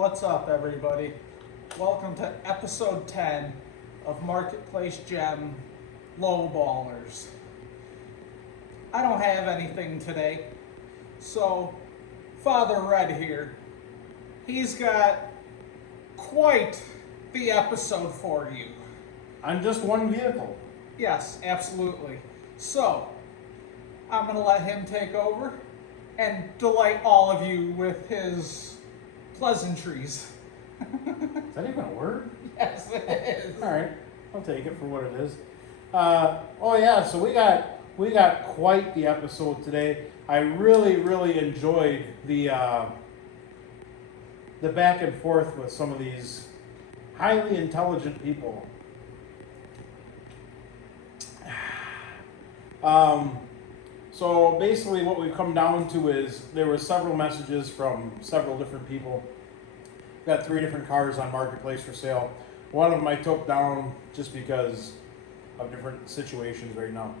What's up, everybody? Welcome to episode 10 of Marketplace Gem Lowballers. I don't have anything today, so Father Red here, he's got quite the episode for you. On just one vehicle. Yes, absolutely. So, I'm going to let him take over and delight all of you with his pleasantries. Is that even a word? Yes, it is. All right, I'll take it for what it is. So we got quite the episode today. I really enjoyed the back and forth with some of these highly intelligent people. So basically what we've come down to is there were several messages from several different people. Got 3 different cars on Marketplace for sale. One of them I took down just because of different situations right now.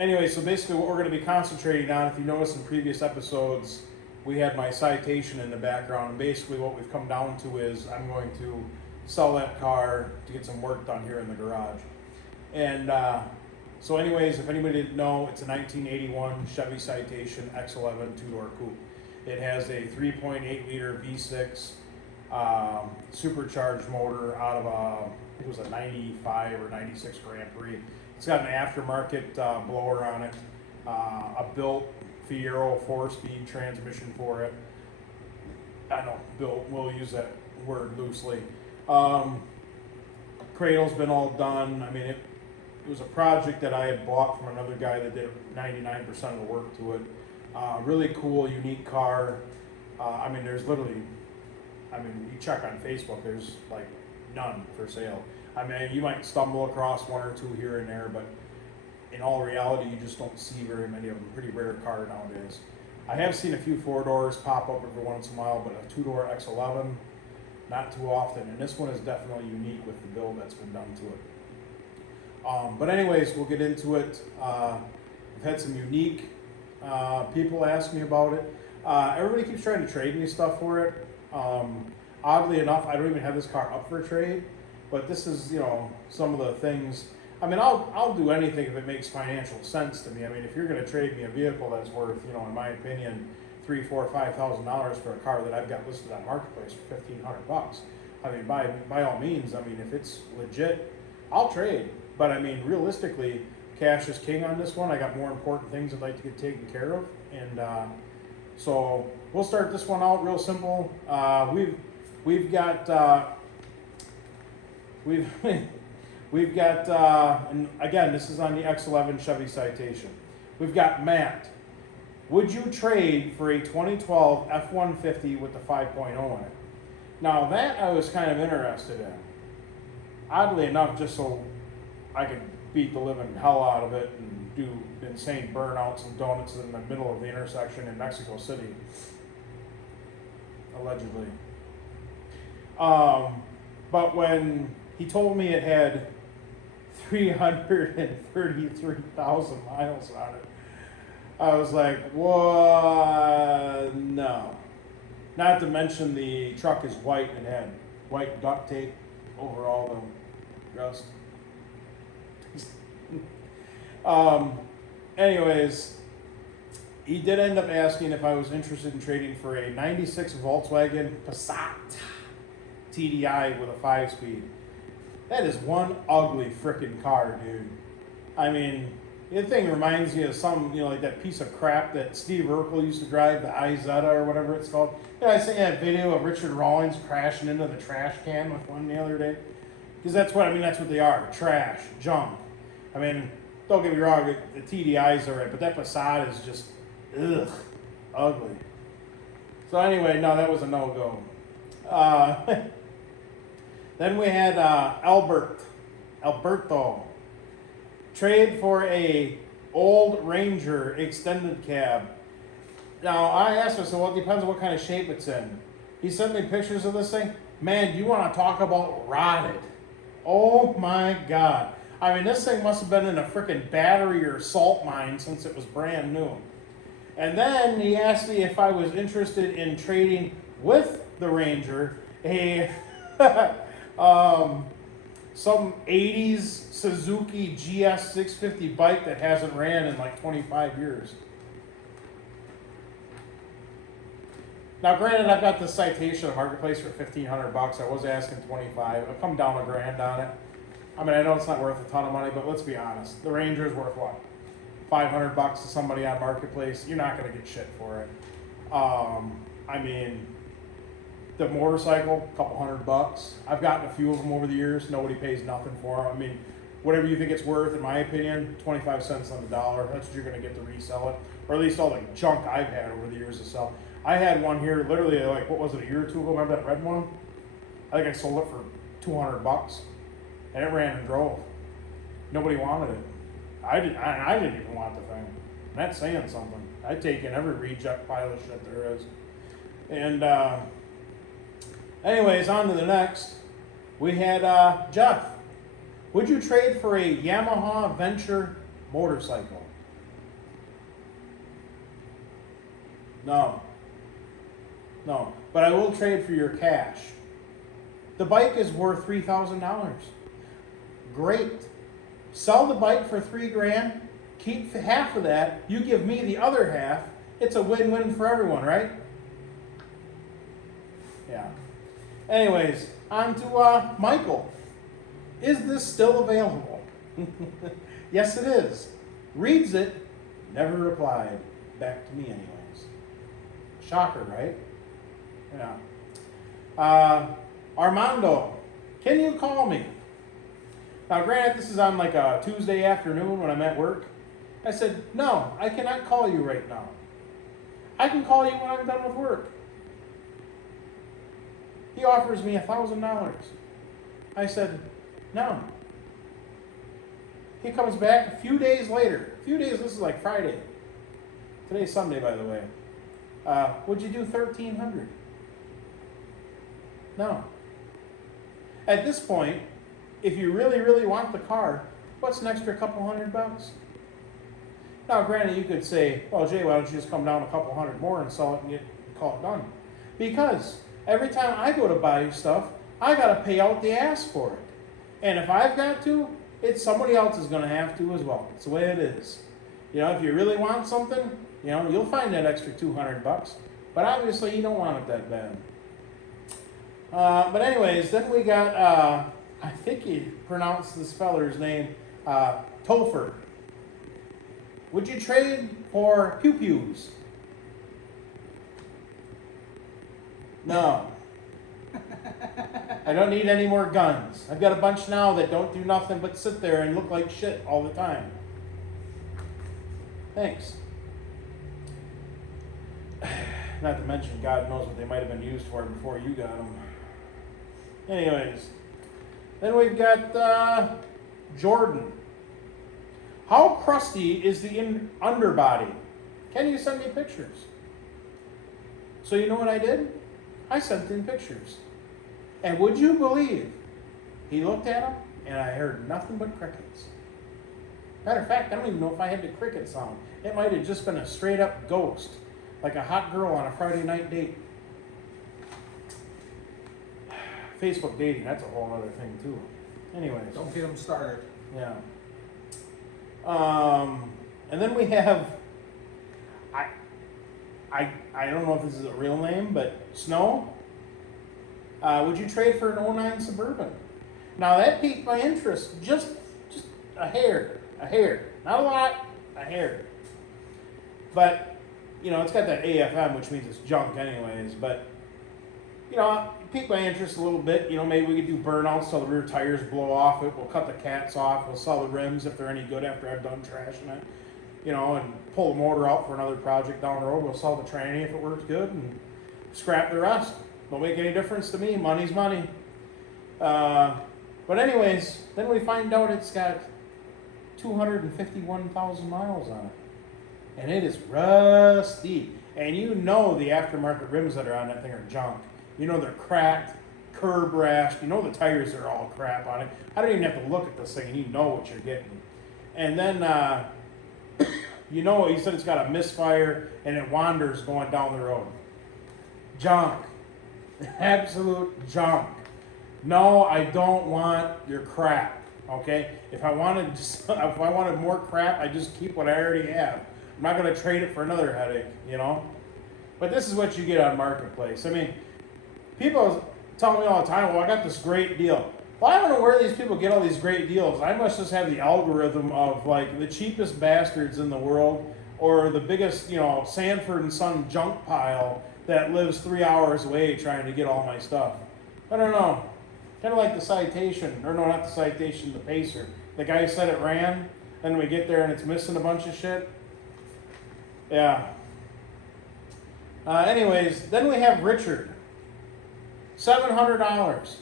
Anyway, so basically what we're going to be concentrating on, if you notice in previous episodes, we had my citation in the background. And basically what we've come down to is I'm going to sell that car to get some work done here in the garage. And so anyways, if anybody didn't know, it's a 1981 Chevy Citation X11 two-door coupe. It has a 3.8 liter V6 supercharged motor out of I think it was a 95 or 96 Grand Prix. It's got an aftermarket blower on it, a built Fiero 4-speed transmission for it. I know, built, we'll use that word loosely. Cradle's been all done. I mean, it was a project that I had bought from another guy that did 99% of the work to it. Really cool, unique car. There's literally, you check on Facebook, there's like none for sale. You might stumble across 1 or 2 here and there, but in all reality, you just don't see very many of them. Pretty rare car nowadays. I have seen a few 4-doors pop up every once in a while, but a 2-door X11, not too often. And this one is definitely unique with the build that's been done to it. But anyways, we'll get into it. I've had some unique people ask me about it. Everybody keeps trying to trade me stuff for it. Oddly enough, I don't even have this car up for trade, but this is, some of the things. I'll do anything if it makes financial sense to me. If you're going to trade me a vehicle that's worth, in my opinion, $3,000, $4,000, $5,000 for a car that I've got listed on Marketplace for $1,500, by all means, if it's legit, I'll trade. But realistically, cash is king on this one. I got more important things I'd like to get taken care of, and so we'll start this one out real simple. We've got and again, this is on the X11 Chevy Citation. We've got Matt. Would you trade for a 2012 F-150 with the 5.0 in it? Now that I was kind of interested in. Oddly enough, just so I could beat the living hell out of it and do insane burnouts and donuts in the middle of the intersection in Mexico City. Allegedly. But when he told me it had 333,000 miles on it, I was like, what? No. Not to mention the truck is white and had white duct tape over all the rust. Anyways, he did end up asking if I was interested in trading for a 96 Volkswagen Passat TDI with a 5-speed. That is one ugly frickin' car, dude. The thing reminds me of some, like that piece of crap that Steve Urkel used to drive, the Izetta or whatever it's called. I seen that video of Richard Rawlings crashing into the trash can with one the other day. Because that's what they are, trash, junk. Don't get me wrong, the TDI's are right, but that Passat is just, ugly. So anyway, no, that was a no-go. Then we had Alberto. Trade for a old Ranger extended cab. Now, I asked him, it depends on what kind of shape it's in. He sent me pictures of this thing. Man, you want to talk about rotted. Oh my God. This thing must have been in a freaking battery or salt mine since it was brand new. And then he asked me if I was interested in trading with the Ranger a some 80s Suzuki GS 650 bike that hasn't ran in like 25 years. Now, granted, I've got this citation at Marketplace for $1,500. I was asking 25. I've come down $1,000 on it. I mean, I know it's not worth a ton of money, but let's be honest. The Ranger's worth what? $500 to somebody on Marketplace. You're not going to get shit for it. I mean, the motorcycle, a couple $100. I've gotten a few of them over the years. Nobody pays nothing for them. I mean, whatever you think it's worth, in my opinion, 25 cents on the dollar. That's what you're going to get to resell it. Or at least all the junk I've had over the years to sell. I had one here literally like, what was it, a year or two ago? Remember that red one? I think I sold it for $200. And it ran and drove. Nobody wanted it. I didn't even want the thing. And that's saying something. I'd take in every reject pile of shit there is. And anyways, on to the next. We had Jeff. Would you trade for a Yamaha Venture motorcycle? No. No. But I will trade for your cash. The bike is worth $3,000. Great. Sell the bike for $3,000. Keep half of that. You give me the other half. It's a win-win for everyone, right? Yeah. Anyways, on to Michael. Is this still available? Yes, it is. Reads it. Never replied. Back to me, anyways. Shocker, right? Yeah. Armando, can you call me? Now, granted, this is on like a Tuesday afternoon when I'm at work. I said, no, I cannot call you right now. I can call you when I'm done with work. He offers me $1,000. I said, no. He comes back a few days later. This is like Friday. Today's Sunday, by the way. Would you do $1,300? No. At this point, if you really, really want the car, what's an extra couple $100? Now, granted, you could say, well, Jay, why don't you just come down a couple $100 more and sell it and call it done? Because every time I go to buy stuff, I got to pay out the ass for it. And if I've got to, it's somebody else is going to have to as well. It's the way it is. You know, if you really want something, you know, you'll find that extra $200. But obviously, you don't want it that bad. But anyways, then we got, I think he pronounced this feller's name, Topher. Would you trade for pew-pews? No. I don't need any more guns. I've got a bunch now that don't do nothing but sit there and look like shit all the time. Thanks. Not to mention, God knows what they might have been used for before you got them. Anyways, then we've got Jordan. How crusty is the underbody? Can you send me pictures? So you know what I did? I sent in pictures. And would you believe, he looked at them and I heard nothing but crickets. Matter of fact, I don't even know if I had the cricket sound. It might have just been a straight up ghost, like a hot girl on a Friday night date. Facebook dating, that's a whole other thing too. Anyways. Don't get them started. Yeah. And then we have, I don't know if this is a real name, but Snow. Would you trade for an 09 Suburban? Now that piqued my interest, just a hair, not a lot, a hair. But, you know, it's got that AFM, which means it's junk anyways, but, you know, it piqued my interest a little bit. You know, maybe we could do burnouts so the rear tires blow off it. We'll cut the cats off. We'll sell the rims if they're any good after I've done trashing it. You know, and pull the motor out for another project down the road. We'll sell the tranny if it works good and scrap the rest. Don't make any difference to me. Money's money. But anyways, then we find out it's got 251,000 miles on it. And it is rusty. And you know the aftermarket rims that are on that thing are junk. You know they're cracked, curb rashed. You know the tires are all crap on it. I don't even have to look at this thing and you know what you're getting. And then, you know, he said it's got a misfire and it wanders going down the road. Junk. Absolute junk. No, I don't want your crap. Okay? If I wanted more crap, I just keep what I already have. I'm not gonna trade it for another headache, you know? But this is what you get on Marketplace. I mean, people tell me all the time, well, I got this great deal. Well, I don't know where these people get all these great deals. I must just have the algorithm of like the cheapest bastards in the world or the biggest, Sanford and Son junk pile that lives 3 hours away trying to get all my stuff. I don't know. Kind of like the citation, or no, not the citation, the pacer. The guy said it ran, then we get there and it's missing a bunch of shit. Yeah. Anyways, then we have Richard. $700.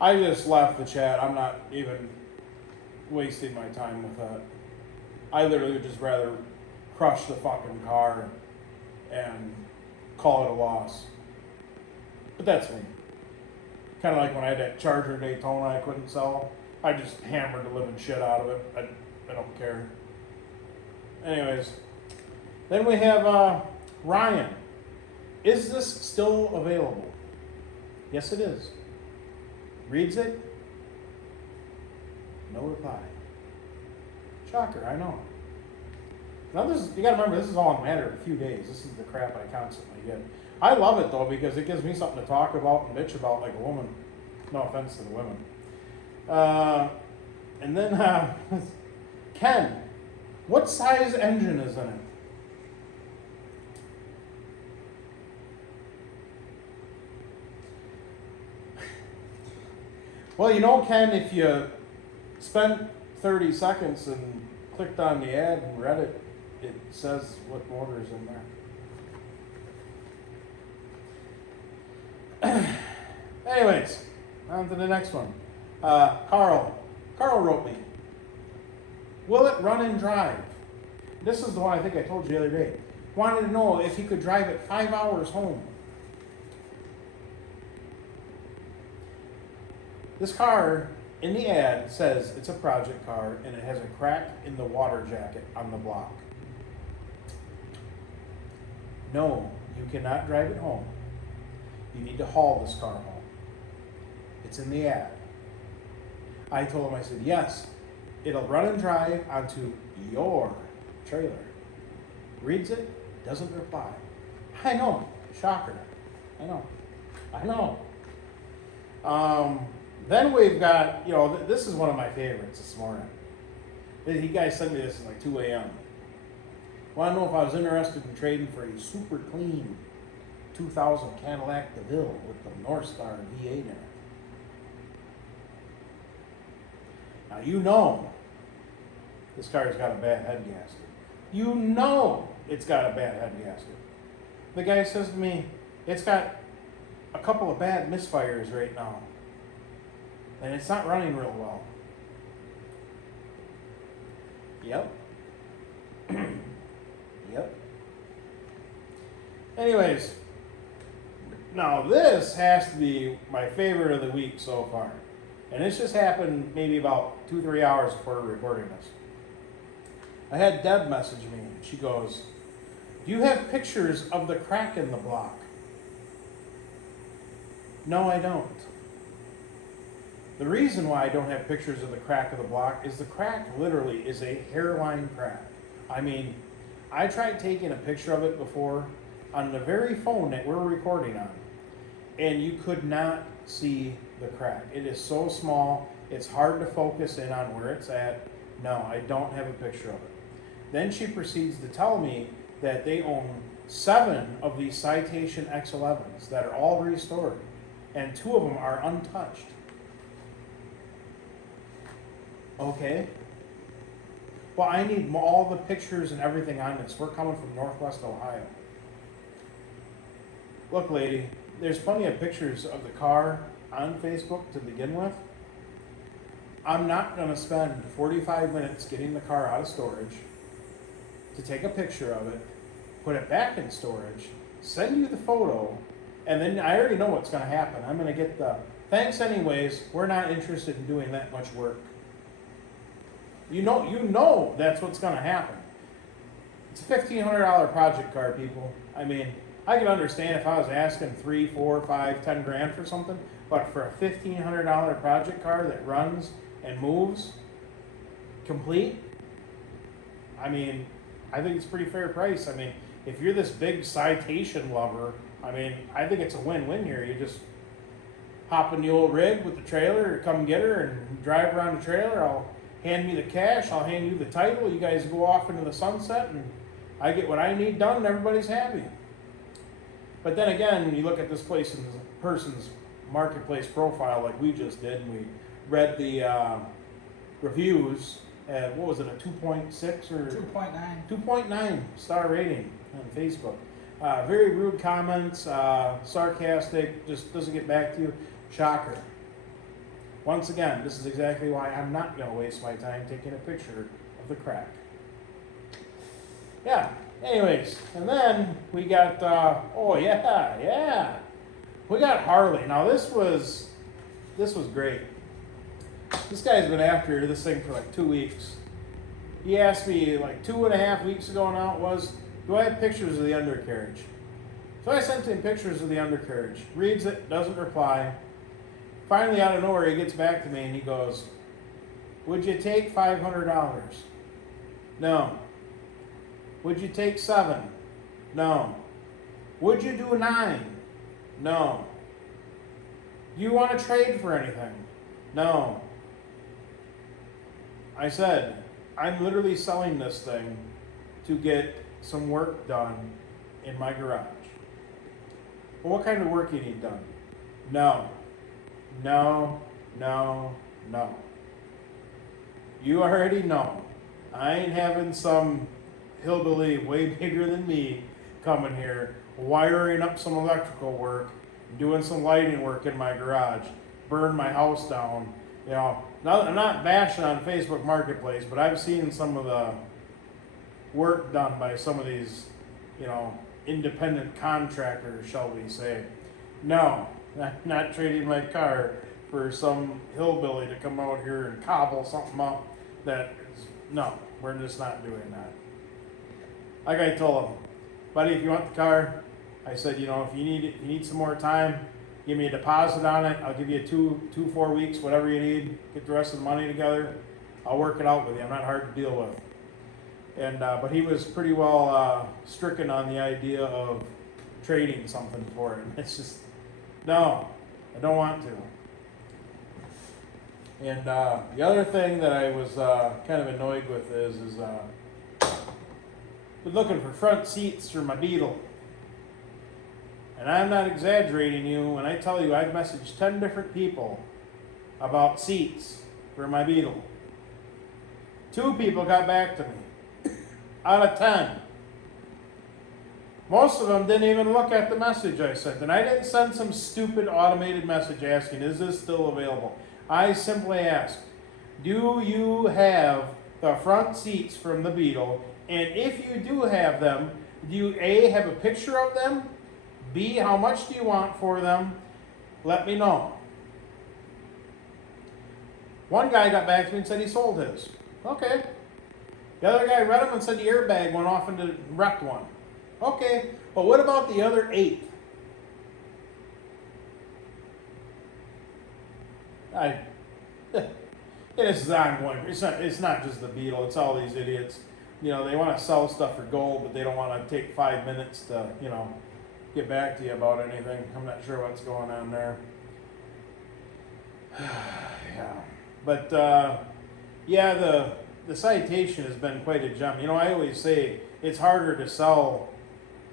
I just left the chat. I'm not even wasting my time with that. I literally would just rather crush the fucking car and call it a loss. But that's me. Kind of like when I had that Charger Daytona I couldn't sell. I just hammered the living shit out of it. I don't care. Anyways, then we have Ryan. Is this still available? Yes, it is. Reads it. No reply. Shocker, I know. Now you gotta remember, this is all in a matter of a few days. This is the crap I constantly get. I love it though, because it gives me something to talk about and bitch about like a woman. No offense to the women. And then, Ken, what size engine is in it? Well, Ken, if you spent 30 seconds and clicked on the ad and read it, it says what motor is in there. Anyways, on to the next one. Carl wrote me. Will it run and drive? This is the one I think I told you the other day. Wanted to know if he could drive it 5 hours home. This car in the ad says it's a project car and it has a crack in the water jacket on the block. No, you cannot drive it home. You need to haul this car home. It's in the ad. I told him, I said, yes, it'll run and drive onto your trailer. Reads it, doesn't reply. I know, shocker. I know. Then we've got, this is one of my favorites this morning. You guys sent me this at like 2 a.m. Want to know if I was interested in trading for a super clean 2000 Cadillac DeVille with the North Star V8 in it. Now this car's got a bad head gasket. It's got a bad head gasket. The guy says to me, it's got a couple of bad misfires right now. And it's not running real well. Yep. Yep. Anyways, now this has to be my favorite of the week so far. And this just happened maybe about 2-3 hours before recording this. I had Deb message me and she goes, do you have pictures of the crack in the block? No, I don't. The reason why I don't have pictures of the crack of the block is the crack literally is a hairline crack. I mean, I tried taking a picture of it before on the very phone that we're recording on, and you could not see the crack. It is so small, it's hard to focus in on where it's at. No, I don't have a picture of it. Then she proceeds to tell me that they own 7 of these Citation X11s that are all restored, and 2 of them are untouched. Okay. Well, I need all the pictures and everything on this. We're coming from Northwest Ohio. Look, lady, there's plenty of pictures of the car on Facebook to begin with. I'm not going to spend 45 minutes getting the car out of storage to take a picture of it, put it back in storage, send you the photo, and then I already know what's going to happen. I'm going to get the, thanks anyways, we're not interested in doing that much work. You know that's what's going to happen. It's a $1,500 project car, people. I mean, I could understand if I was asking 3, 4, 5, 10 grand for something, but for a $1,500 project car that runs and moves, complete, I mean, I think it's a pretty fair price. I mean, if you're this big citation lover, I mean, I think it's a win-win here. You just hop in the old rig with the trailer, or come get her and drive around the trailer. I'll hand me the cash, I'll hand you the title, you guys go off into the sunset, and I get what I need done, and everybody's happy. But then again, you look at this person's marketplace profile like we just did, and we read the reviews at, what was it, a 2.6 or 2.9. 2.9 star rating on Facebook. Very rude comments, sarcastic, just doesn't get back to you. Shocker. Once again, this is exactly why I'm not going to waste my time taking a picture of the crack. Yeah, anyways, and then we got, we got Harley. Now this was great. This guy's been after this thing for like 2 weeks. He asked me like 2.5 weeks ago now it was, do I have pictures of the undercarriage? So I sent him pictures of the undercarriage. Reads it, doesn't reply. Finally, out of nowhere, he gets back to me and he goes, would you take $500? No. Would you take 7? No. Would you do 9? No. Do you want to trade for anything? No. I said, I'm literally selling this thing to get some work done in my garage. Well, what kind of work you need done? No. No, no, no. You already know. I ain't having some hillbilly way bigger than me coming here, wiring up some electrical work, doing some lighting work in my garage, burn my house down. You know, I'm not bashing on Facebook Marketplace, but I've seen some of the work done by some of these, you know, independent contractors, shall we say. No, I'm not trading my car for some hillbilly to come out here and cobble something up that is, no, we're just not doing that. Like I told him, buddy, if you want the car, I said, you know, if you need some more time, give me a deposit on it. I'll give you 4 weeks, whatever you need. Get the rest of the money together. I'll work it out with you. I'm not hard to deal with. And but he was pretty well stricken on the idea of trading something for it. It's just, no, I don't want to. And the other thing that I was kind of annoyed with is been looking for front seats for my Beetle. And I'm not exaggerating you when I tell you I've messaged 10 different people about seats for my Beetle. 2 people got back to me out of 10. Most of them didn't even look at the message I sent. And I didn't send some stupid automated message asking, is this still available? I simply asked, do you have the front seats from the Beetle? And if you do have them, do you A, have a picture of them? B, how much do you want for them? Let me know. One guy got back to me and said he sold his. Okay. The other guy read them and said the airbag went off and wrecked one. Okay, but what about the other 8? This is ongoing. It's not just the Beetle. It's all these idiots. You know, they want to sell stuff for gold, but they don't want to take 5 minutes to, you know, get back to you about anything. I'm not sure what's going on there. Yeah, but yeah, the citation has been quite a gem. You know, I always say it's harder to sell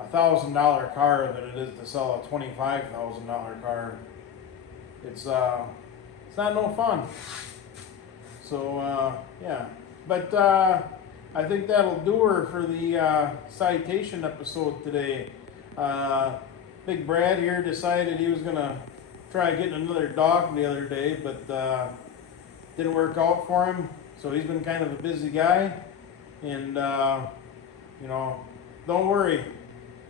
$1,000 car than it is to sell a $25,000 car. It's not no fun. So yeah, but I think that'll do her for the citation episode today. Big Brad here decided he was gonna try getting another dog the other day, but didn't work out for him. So he's been kind of a busy guy, and you know, don't worry.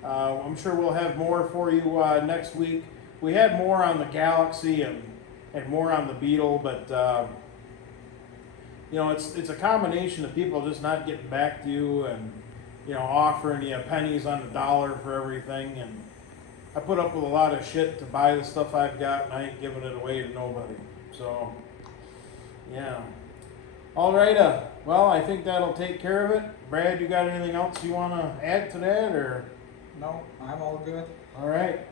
I'm sure we'll have more for you next week. We had more on the Galaxy and more on the Beetle, but you know, it's a combination of people just not getting back to you, and offering you pennies on the dollar for everything, and I put up with a lot of shit to buy the stuff I've got, and I ain't giving it away to nobody. So, yeah. All right, well, I think that'll take care of it. Brad, you got anything else you want to add to that, or? No, I'm all good. All right.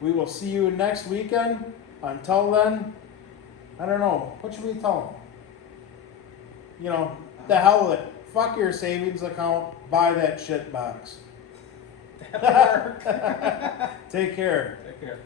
We will see you next weekend. Until then, I don't know. What should we tell them? The hell with it. Fuck your savings account. Buy that shit box. That'll work. Take care. Take care.